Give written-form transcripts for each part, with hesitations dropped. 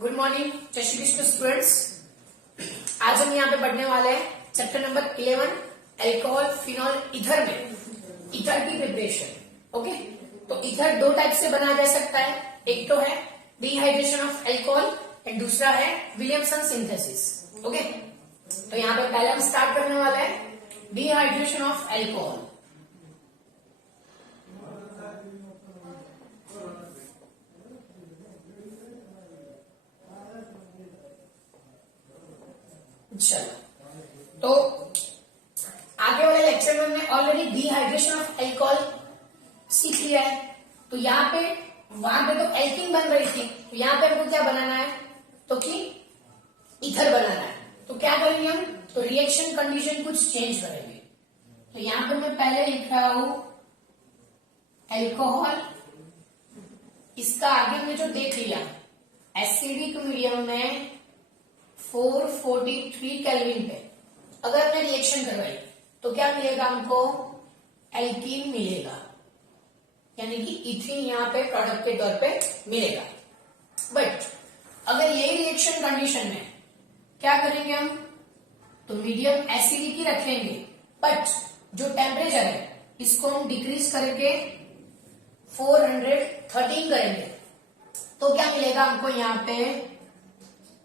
Good morning, जय Shri Krishna students. आज हम यहाँ पे पढ़ने वाले हैं chapter number 11 alcohol phenol ether में ईथर की प्रिपरेशन। ओके, तो ईथर दो टाइप से बनाया जा सकता है। एक तो है डिहाइड्रेशन ऑफ अल्कोहल एंड दूसरा है विलियमसन सिंथेसिस। ओके, तो यहाँ पे पहले हम स्टार्ट करने वाले हैं डिहाइड्रेशन ऑफ अल्कोहल। चलो, तो आगे वाले लेक्चर में हमने ऑलरेडी डिहाइड्रेशन ऑफ अल्कोहल सीख लिया है। तो यहाँ पे वहां पे तो एल्कीन बन रही थी, तो यहाँ पे हमको क्या बनाना है, तो कि ईथर बनाना है। तो क्या करेंगे हम, तो रिएक्शन कंडीशन कुछ चेंज करेंगे। तो यहाँ पर मैं पहले लिख रहा हूं अल्कोहल, इसका आगे हमने जो देख लिया एसिडिक मीडियम में 443 केल्विन पे अगर मैं रिएक्शन करवाई तो क्या मिलेगा हमको, एल्कीन मिलेगा, यानी कि इथीन यहाँ पे प्रोडक्ट के तौर पे मिलेगा। बट अगर यही रिएक्शन कंडीशन में क्या करेंगे हम, तो मीडियम एसिडिक ही रखेंगे, बट जो टेम्परेचर है इसको हम डिक्रीज करके 413 करेंगे, तो क्या मिलेगा हमको, यहाँ पे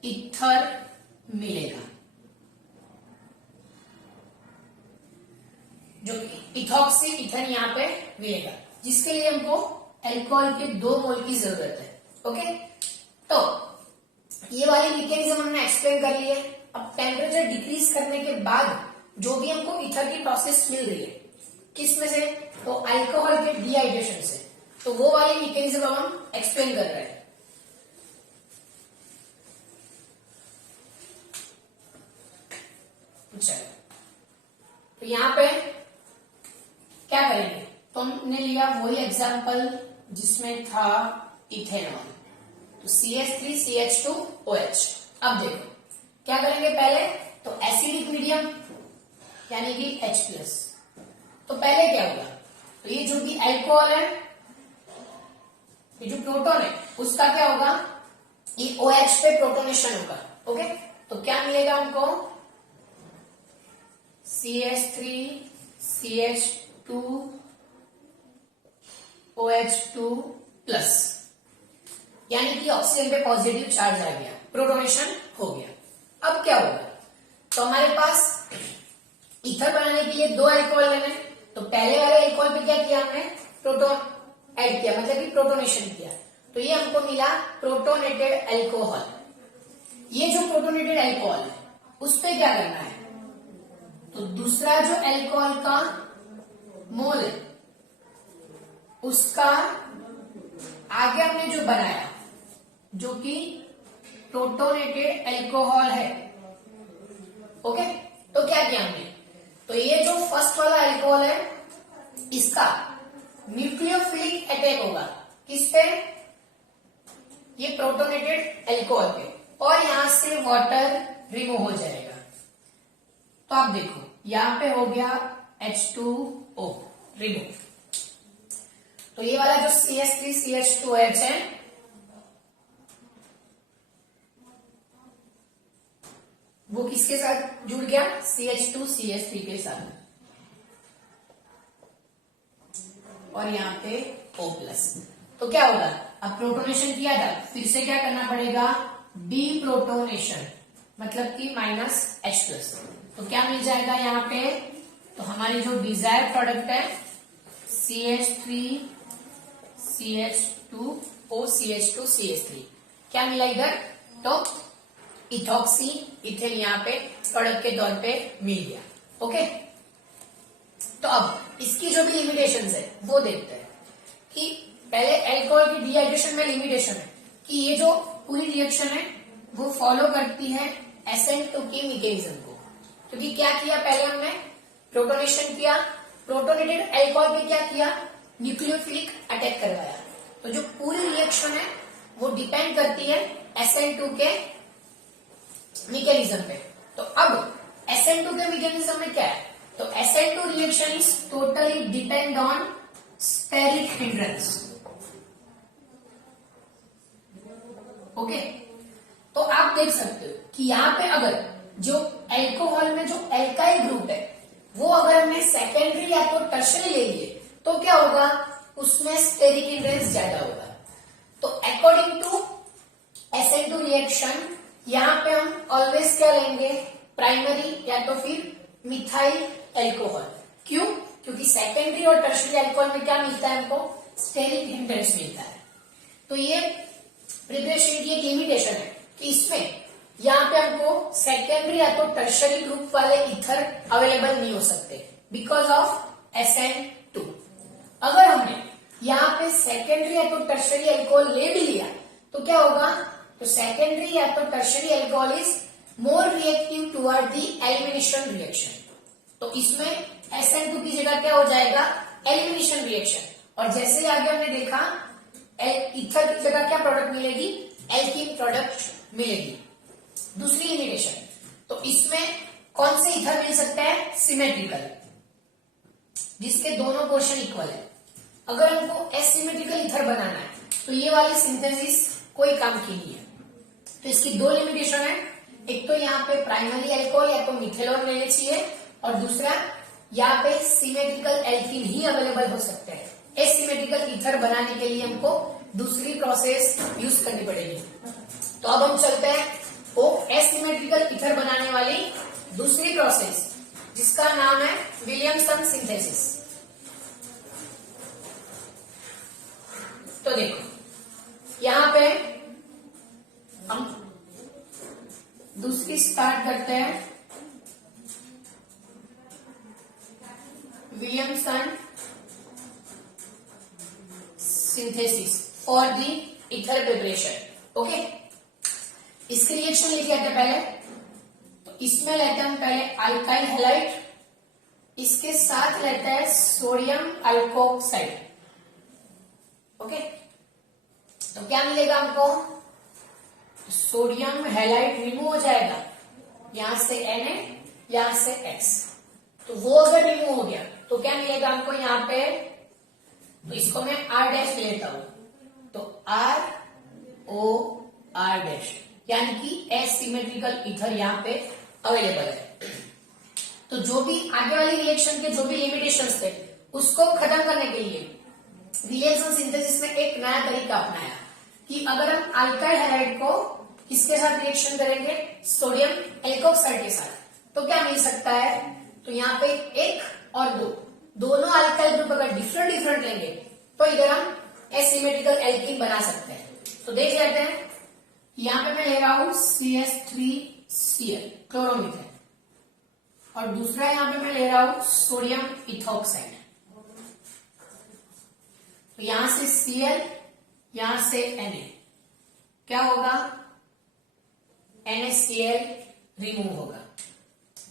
ईथर मिलेगा, जो इथॉक्सी ईथर यहाँ पे मिलेगा, जिसके लिए हमको अल्कोहल के 2 मोल की जरूरत है। ओके, तो ये वाली मैकेनिज्म हमने एक्सप्लेन कर ली है। अब टेम्परेचर डिक्रीज करने के बाद जो भी हमको ईथर की प्रोसेस मिल रही है, किस में से, तो अल्कोहल के डिहाइड्रेशन से, तो वो वाली मैकेनिज्म हम एक्सप्लेन कर रहे हैं। तो यहाँ पे क्या करेंगे, तो हमने लिया वही एग्जांपल जिसमें था इथेनॉल, तो CH3CH2OH। अब देखो क्या करेंगे, पहले तो एसिडिक मीडियम यानी कि H+, तो पहले क्या होगा, तो ये जो भी अल्कोहल है, ये जो प्रोटॉन है उसका क्या होगा, ये OH पे प्रोटोनेशन होगा। ओके, तो क्या मिलेगा हमको, CH3CH2OH2+, यानी कि ऑक्सीजन पे पॉजिटिव चार्ज आ गया, प्रोटोनेशन हो गया। अब क्या होगा, तो हमारे पास ईथर बनाने के लिए 2 अल्कोहल लेने, तो पहले वाले अल्कोहल पे क्या किया हमने, प्रोटोन ऐड किया, मतलब कि प्रोटोनेशन किया, तो ये हमको मिला प्रोटोनेटेड अल्कोहल। ये जो प्रोटोनेटेड अल्कोहल है उस पे क्या करना है, तो दूसरा जो अल्कोहल का मोल है उसका आगे हमने जो बनाया जो कि प्रोटोनेटेड अल्कोहल है। ओके, तो क्या किया हमने, तो ये जो फर्स्ट वाला अल्कोहल है इसका न्यूक्लियोफिलिक अटैक होगा, किस पे, ये प्रोटोनेटेड अल्कोहल पे, और यहां से वाटर रिमूव हो जाएगा। तो आप देखो यहां पे हो गया H2O रिमूव। तो ये वाला जो CH3CH2OH है वो किसके साथ जुड़ गया, CH2CH3 के साथ, और यहाँ पे O+। तो क्या होगा, अब प्रोटोनेशन किया था, फिर से क्या करना पड़ेगा, डीप्रोटोनेशन, मतलब कि -H+। तो क्या मिल जाएगा यहाँ पे, तो हमारी जो डिजायर प्रोडक्ट है CH3CH2OCH2CH3 क्या मिला इधर, तो इथॉक्सी इथेन यहाँ पे प्रोडक्ट के तौर पे मिल गया। ओके, तो अब इसकी जो भी लिमिटेशंस है वो देखते हैं कि पहले अल्कोहल की डिहाइड्रेशन में लिमिटेशन है कि ये जो पूरी रिएक्शन है वो फॉलो करती है SN2 की मैकेनिज्म को, क्योंकि क्या किया, पहले हमने प्रोटोनेशन किया, प्रोटोनेटेड अल्कोहल पे क्या किया, न्यूक्लियोफिलिक अटैक करवाया। तो जो पूरी रिएक्शन है वो डिपेंड करती है SN2 के मैकेनिज्म पे। तो अब SN2 के मैकेनिज्म में क्या है, तो SN2 reaction is totally depend on steric hindrance. Okay, देख सकते हो कि यहाँ पे अगर जो एल्कोहल में जो एल्काइल ग्रुप है वो अगर हमने सेकेंडरी या तो टर्शरी ले लिए तो क्या होगा, उसमें स्टेरिक हिंड्रेंस ज्यादा होगा। तो अकॉर्डिंग टू SN2 रिएक्शन यहाँ पे हम ऑलवेज क्या लेंगे, प्राइमरी या तो फिर मिथाइल एल्कोहल। क्यों? क्योंकि सेकेंडरी और टर्शरी एल्कोहल में क्या मिलता है हमको, स्टेरिक हिंड्रेंस मिलता है। तो ये प्रिपरेशन की एक लिमिटेशन है कि इसमें यहाँ पे हमको सेकेंडरी या तो टर्शरी ग्रुप वाले ईथर अवेलेबल नहीं हो सकते बिकॉज ऑफ SN2। अगर हमने यहाँ पे सेकेंडरी या तो टर्शरी अल्कोहल ले भी लिया तो क्या होगा, तो सेकेंडरी या तो tertiary alcohol is more reactive toward the elimination reaction. तो इसमें SN2 की जगह क्या हो जाएगा, एलिमिनेशन रिएक्शन। और जैसे आगे हमने देखा ईथर की जगह क्या प्रोडक्ट मिलेगी, एल्कीन प्रोडक्ट मिलेगी। दूसरी लिमिटेशन, तो इसमें कौन से ईथर मिल सकता है, सिमेट्रिकल, जिसके दोनों पोर्शन इक्वल है। अगर हमको एसिमेट्रिकल ईथर बनाना है तो ये वाली सिंथेसिस कोई काम की नहीं है। तो इसकी दो लिमिटेशन है, एक तो यहाँ पे प्राइमरी एल्कोहल या तो मिथेनॉल लेने चाहिए और दूसरा यहाँ पे सिमेट्रिकल एल्कीन ही अवेलेबल हो सकते हैं। एसिमेट्रिकल ईथर बनाने के लिए हमको दूसरी प्रोसेस यूज करनी पड़ेगी। तो अब हम चलते हैं वो एसिमेट्रिकल ईथर बनाने वाली दूसरी प्रोसेस जिसका नाम है विलियमसन सिंथेसिस। तो देखो यहाँ पे हम दूसरी स्टार्ट करते हैं, Williamson synthesis for the ether preparation. Okay, इसकी रिएक्शन लिख लेते हैं पहले। तो इसमें लेते हैं हम पहले अल्काइल हैलाइड, इसके साथ लेते हैं सोडियम अल्कोक्साइड। ओके, तो क्या मिलेगा हमको, सोडियम हैलाइड रिमूव हो जाएगा, यहां से Na यहां से X। तो वो अगर रिमूव हो गया तो क्या मिलेगा हमको यहाँ पे, तो इसको मैं R' लेता हूं, तो ROR', यानी कि एसिमेट्रिकल ईथर यहाँ पे अवेलेबल है। तो जो भी आगे वाली रिएक्शन के जो भी लिमिटेशंस थे उसको खत्म करने के लिए विलियमसन सिंथेसिस में एक नया तरीका अपनाया कि अगर हम अल्काइल हैलाइड को किसके साथ रिएक्शन करेंगे, सोडियम एल्कोक्साइड के साथ, तो क्या मिल सकता है, तो यहाँ पे एक और दो, दोनों अल्काइल ग्रुप अगर डिफरेंट डिफरेंट लेंगे तो इधर हम एसिमेट्रिकल एल्कीन बना सकते हैं। तो देख लेते हैं, यहाँ पे मैं ले रहा हूं CH3Cl क्लोरोमीथेन और दूसरा यहाँ पे मैं ले रहा हूं सोडियम इथोक्साइड। तो यहां से Cl, यहां से Na, क्या होगा, NaCl रिमूव होगा।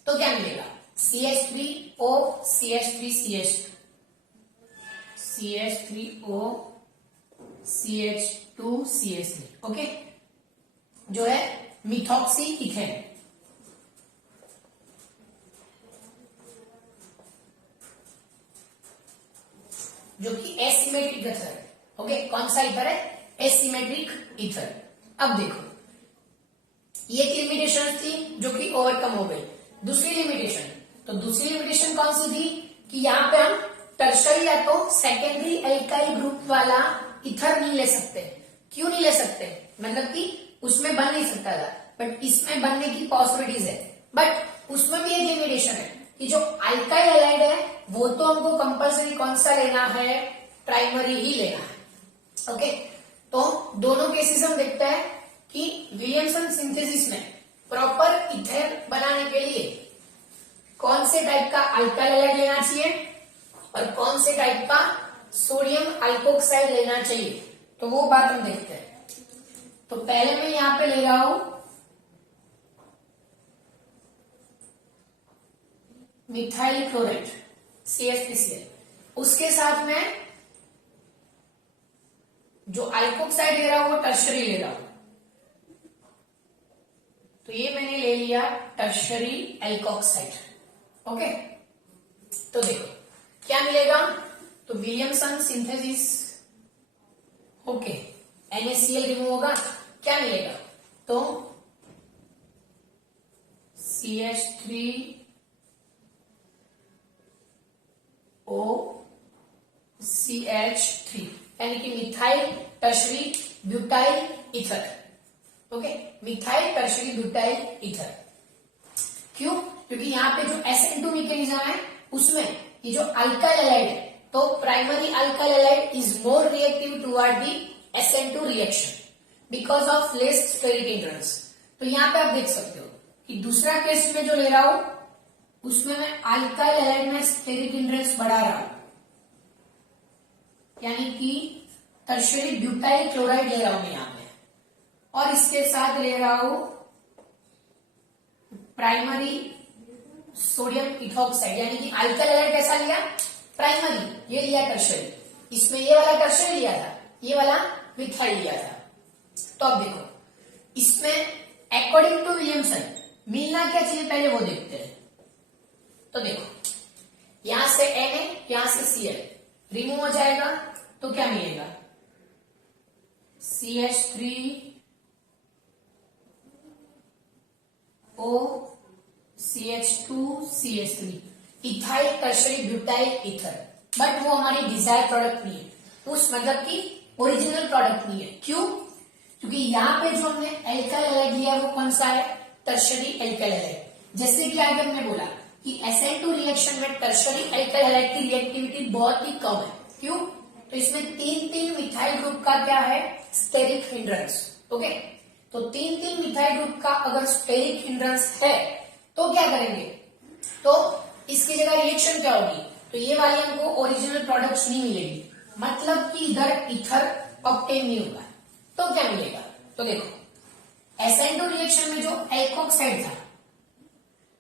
तो क्या मिलेगा, CH3O CH3CH2 CH3O CH2 CH3। Okay, जो है मिथॉक्सी इथेन। जो कि एसिमेट्रिक ईथर है। ओके, कौन सा ईथर है, एसिमेट्रिक ईथर। अब देखो ये लिमिटेशन थी जो कि ओवरकम हो गई। दूसरी लिमिटेशन, तो दूसरी लिमिटेशन कौन सी थी कि यहाँ पे हम टर्शरी या तो सेकेंडरी एल्काइल ग्रुप वाला ईथर नहीं ले सकते। क्यों नहीं ले सकते, मतलब कि उसमें बन नहीं सकता था, बट इसमें बनने की पॉसिबिलिटीज है। बट उसमें भी एक लिमिटेशन है कि जो अल्काइल हैलाइड है वो तो हमको कंपल्सरी कौन सा लेना है, प्राइमरी ही लेना है। ओके, तो दोनों केसेस हम देखते हैं कि विलियमसन सिंथेसिस में प्रॉपर ईथर बनाने के लिए कौन से टाइप का अल्काइल हैलाइड लेना चाहिए और कौन से टाइप का सोडियम अल्कोक्साइड लेना चाहिए, तो वो बात हम देखते हैं। तो पहले मैं यहां पे ले रहा हूं मिथाइल क्लोराइड CH3Cl, उसके साथ में जो अल्कोक्साइड ले रहा हूं वो टर्शरी ले रहा हूं। तो ये मैंने ले लिया टर्शरी एल्कोक्साइड। ओके, तो देखो क्या मिलेगा, तो Williamson synthesis okay, NaCl remove होगा, क्या मिलेगा, तो CH3OCH3 यानी कि methyl tertiary butyl ether. Okay, methyl tertiary butyl ether. क्यों? क्योंकि यहाँ पे जो SN2 मैकेनिज्म है उसमें ये जो अल्काइल हैलाइड है, तो primary alkyl halide is more reactive toward the SN2 reaction because of less steric hindrance. तो यहाँ पे आप देख सकते हो कि दूसरा केस में जो ले रहा हूं उसमें मैं अल्काइल हैलाइड में स्टेरिक हिंड्रेंस बढ़ा रहा हूं, यानी कि टर्शरी ब्यूटाइल क्लोराइड ले रहा हूं मैं यहाँ पे, और इसके साथ ले रहा हूं प्राइमरी सोडियम इथॉक्साइड, यानी कि अल्काइल हैलाइड कैसा लिया? प्राइमरी, ये लिया टर्शरी। इसमें ये वाला टर्शरी लिया था, ये वाला मिथाइल लिया था। तो अब देखो इसमें अकॉर्डिंग टू विलियमसन मिलना क्या चाहिए पहले वो देखते हैं। तो देखो यहां से Na, यहां से Cl रिमूव हो जाएगा तो क्या मिलेगा? CH3O CH2 CH3 ethyl tertiary butyl ether. But वो हमारी डिजायर प्रोडक्ट नहीं है, उस मतलब की ओरिजिनल प्रोडक्ट नहीं है। क्यों? क्योंकि यहाँ पे जो हमने एल्काइल हैलाइड लिया वो कौन सा है? Tertiary alkyl halide. जैसे कि आगे हमने बोला कि SN2 रिएक्शन में टर्शरी एल्काइल हैलाइड की रिएक्टिविटी बहुत ही कम है। क्यों? तो इसमें 3 मिथाइल ग्रुप का क्या है? Steric hindrance. ओके, तो 3 मिथाइल ग्रुप का अगर स्टेरिक हिंड्रेंस है तो क्या करेंगे? तो इसकी जगह रिएक्शन क्या होगी? तो ये वाली हमको ओरिजिनल प्रोडक्ट्स नहीं मिलेगी, मतलब कि इधर ईथर ऑब्टेन नहीं होगा। तो क्या मिलेगा? तो देखो SN2 रिएक्शन में जो एल्कोक्साइड था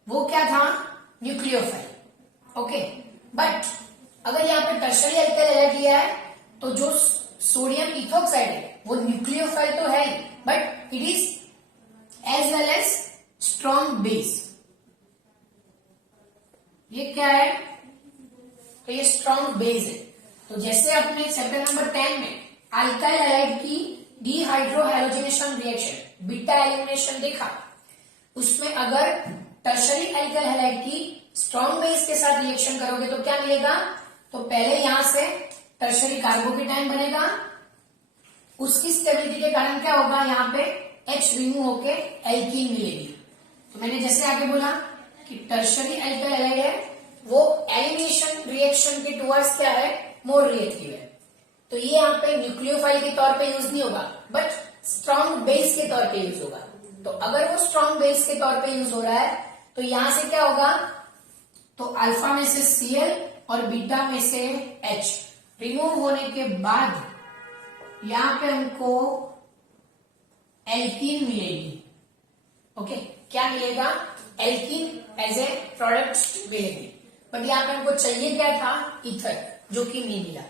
वो क्या था? न्यूक्लियोफाइल। ओके, बट अगर यहाँ पे टर्शरी एल्काइल हैलाइड लिया है तो जो सोडियम इथोक्साइड है वो न्यूक्लियोफाइल तो है ही, but it is as well as strong base. ये क्या है? तो ये स्ट्रॉन्ग बेस है। तो जैसे अपने चैप्टर नंबर 10 में अल्काइल हैलाइड की डिहाइड्रोहैलोजिनेशन रिएक्शन बीटा एलिमिनेशन देखा, उसमें अगर टर्शरी एल्काइल हैलाइड की स्ट्रॉन्ग बेस के साथ रिएक्शन करोगे तो क्या मिलेगा? तो पहले यहां से टर्शरी कार्बोकेटाइन बनेगा, उसकी स्टेबिलिटी के कारण क्या होगा? यहाँ पे H रिमूव होके एल्कीन मिलेगी। तो मैंने जैसे आगे बोला कि टर्शरी एल्काइल हैलाइड है वो एलिमिनेशन रिएक्शन के टुवर्ड्स क्या है? मोर रिएक्टिव है। तो ये यहाँ पे न्यूक्लियोफाइल के तौर पे यूज नहीं होगा, बट स्ट्रॉन्ग बेस के तौर पे यूज होगा। तो अगर वो स्ट्रॉन्ग बेस के तौर पे यूज हो रहा है तो यहां से क्या होगा? तो अल्फा में से Cl और बीटा में से H रिमूव होने के बाद यहां पे हमको एल्कीन मिलेगी। ओके, क्या मिलेगा? एल्कीन एज ए प्रोडक्ट मिलेगी। बट यहाँ पे हमको चाहिए क्या था? ईथर, जो कि नहीं मिला।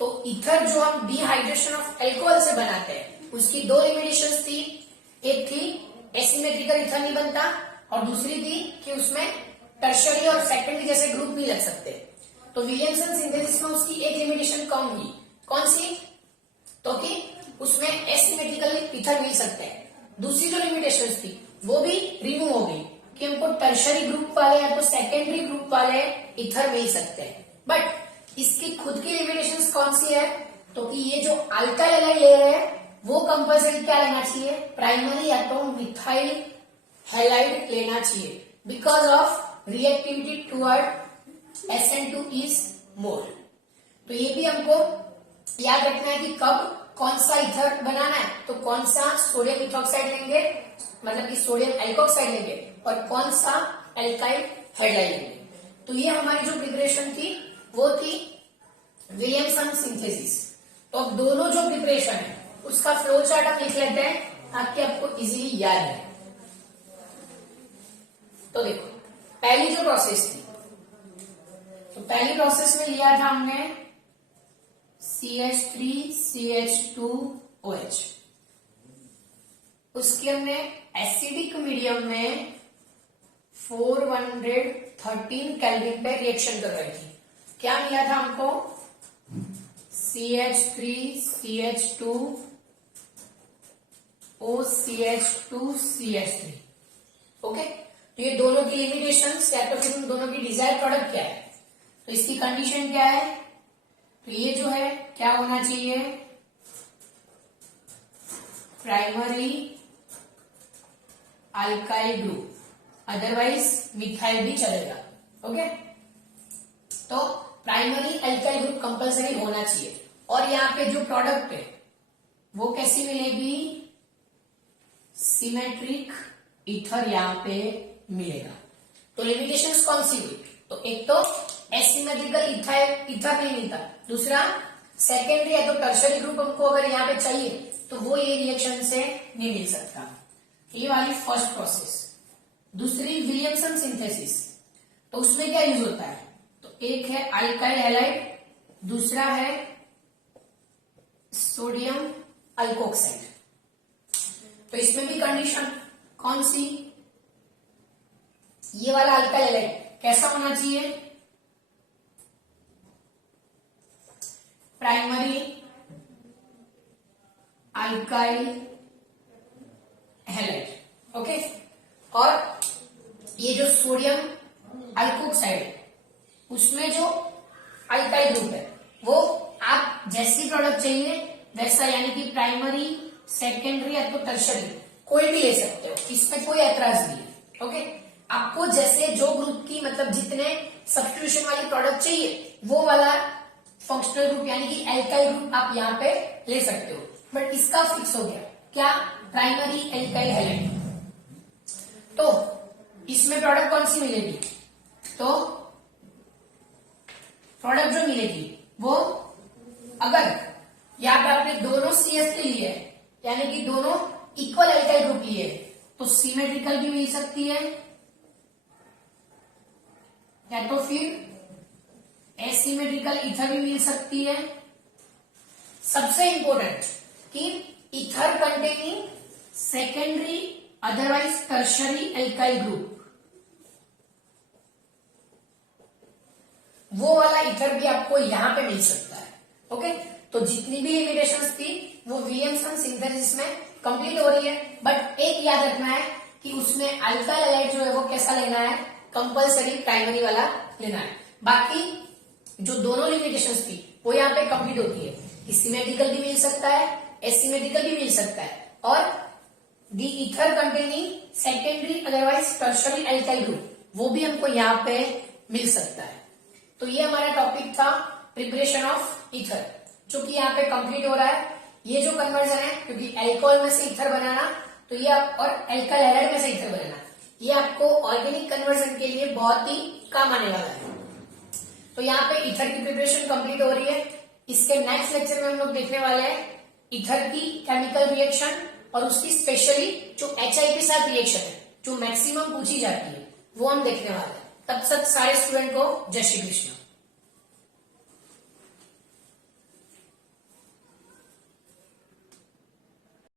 तो ईथर जो हम डिहाइड्रेशन ऑफ एल्कोहल से बनाते हैं उसकी 2 लिमिटेशंस थी। एक थी एसिमेट्रिकल ईथर नहीं बनता, और दूसरी थी कि उसमें टर्शरी और सेकेंडरी जैसे ग्रुप नहीं लग सकते। तो विलियमसन सिंथेसिस में उसकी एक लिमिटेशन कम हुई। कौन सी? तो कि उसमें एसिमेट्रिकल ईथर मिल सकते हैं। दूसरी जो लिमिटेशन थी वो भी रिमूव हो गई कि हमको टर्शरी ग्रुप वाले या तो सेकेंडरी ग्रुप वाले ईथर मिल सकते हैं। बट इसकी खुद की लिमिटेशंस कौन सी है? तो कि ये जो अल्काइल हैलाइड ले रहे हैं वो कंपल्सरी क्या लेना चाहिए? प्राइमरी या तो मिथाइल हैलाइड लेना चाहिए, because of reactivity toward SN2 is more. तो ये भी हमको याद रखना है कि कब कौन सा ईथर बनाना है। तो कौन सा सोडियम इथॉक्साइड लेंगे, मतलब कि सोडियम एल्कोक्साइड लेंगे, और कौन सा एल्काइल हैलाइड लेंगे। तो ये हमारी जो प्रिपरेशन थी वो थी विलियमसन सिंथेसिस। तो अब दोनों जो प्रिपरेशन है उसका फ्लो चार्ट आप लिख लेते हैं ताकि आपको इजीली याद है। तो देखो पहली जो प्रोसेस थी, तो पहली प्रोसेस में लिया था हमने CH3CH2OH। उसके हमने एसिडिक मीडियम में 413 केल्विन पे रिएक्शन करवाई थी। क्या मिला था हमको? CH3CH2OCH2CH3। ओके, तो ये दोनों की लिमिटेशंस या तो फिर उन दोनों की डिजायर्ड प्रोडक्ट क्या है, तो इसकी कंडीशन क्या है, तो ये जो है क्या होना चाहिए, primary alkyl group, otherwise methyl भी चलेगा। ओके, तो प्राइमरी अल्काइल ग्रुप कंपलसरी होना चाहिए। और यहाँ पे जो प्रोडक्ट है वो कैसी मिलेगी, सिमेट्रिक ईथर यहाँ पे मिलेगा। तो लिमिटेशंस कौन सी हुई, तो एक तो एसिमेट्रिकल ईथर नहीं मिलता, दूसरा सेकेंडरी या तो टर्शरी ग्रुप हमको अगर यहाँ पे चाहिए तो वो ये रिएक्शन से नहीं मिल सकता। ये वाली फर्स्ट प्रोसेस। दूसरी विलियमसन सिंथेसिस, तो उसमें क्या यूज होता है, तो एक है अल्काइल हैलाइड, दूसरा है सोडियम अल्कोक्साइड। तो इसमें भी कंडीशन कौन सी, ये वाला अल्काइल हैलाइड कैसा होना चाहिए, प्राइमरी अल्काइल हैलाइड। ओके, और ये जो सोडियम अल्कोक्साइड है उसमें जो अल्काइल ग्रुप है वो आप जैसी प्रोडक्ट चाहिए वैसा, यानी कि प्राइमरी, सेकेंडरी या तो टर्शरी कोई भी ले सकते हो, इसमें कोई ऐतराज नहीं है। ओके, आपको जैसे जो ग्रुप की मतलब जितने सब्स्टिट्यूशन वाली प्रोडक्ट चाहिए वो वाला फंक्शनल ग्रुप यानी कि एल्काइल ग्रुप आप यहाँ पे ले सकते हो, बट इसका फिक्स हो गया क्या, प्राइमरी एल्काइल हैलाइड। तो इसमें प्रोडक्ट कौन सी मिलेगी, तो प्रोडक्ट जो मिलेगी वो अगर यहाँ पे आपने दोनों CH लिए यानी कि दोनों इक्वल एल्काइल ग्रुप लिए तो सिमेट्रिकल भी मिल सकती है या तो फिर एसिमेट्रिकल ईथर भी मिल सकती है। सबसे इंपॉर्टेंट कि ether containing secondary otherwise tertiary alkyl group, वो वाला ईथर भी आपको यहां पे मिल सकता है। ओके, तो जितनी भी लिमिटेशंस थी वो विलियमसन सिंथेसिस में कंप्लीट हो रही है, बट एक याद रखना है कि उसमें अल्काइल हैलाइड जो है वो कैसा लेना है, कंपलसरी प्राइमरी वाला लेना है। बाकी जो दोनों लिमिटेशंस थी वो यहाँ पे कंप्लीट होती है कि सिमेट्रिकल भी मिल सकता है, एसिमेट्रिकल भी मिल सकता है, और the ether containing secondary otherwise tertiary alkyl group वो भी हमको यहाँ पे मिल सकता है। तो ये हमारा टॉपिक था प्रिपरेशन ऑफ ईथर, जो कि यहाँ पे कंप्लीट हो रहा है। ये जो कन्वर्जन है, क्योंकि एल्कोहल में से ईथर बनाना तो ये और एल्काइल हैलाइड में से ईथर बनाना, ये आपको ऑर्गेनिक कन्वर्जन के लिए बहुत ही काम आने वाला है। तो यहाँ पे ईथर की प्रिपरेशन कंप्लीट हो रही है। इसके नेक्स्ट लेक्चर में हम लोग देखने वाले हैं ईथर की केमिकल रिएक्शन और उसकी स्पेशली जो HI के साथ रिएक्शन है जो मैक्सिमम पूछी जाती है वो हम देखने वाले हैं। तब तक सारे स्टूडेंट को जय श्री कृष्ण।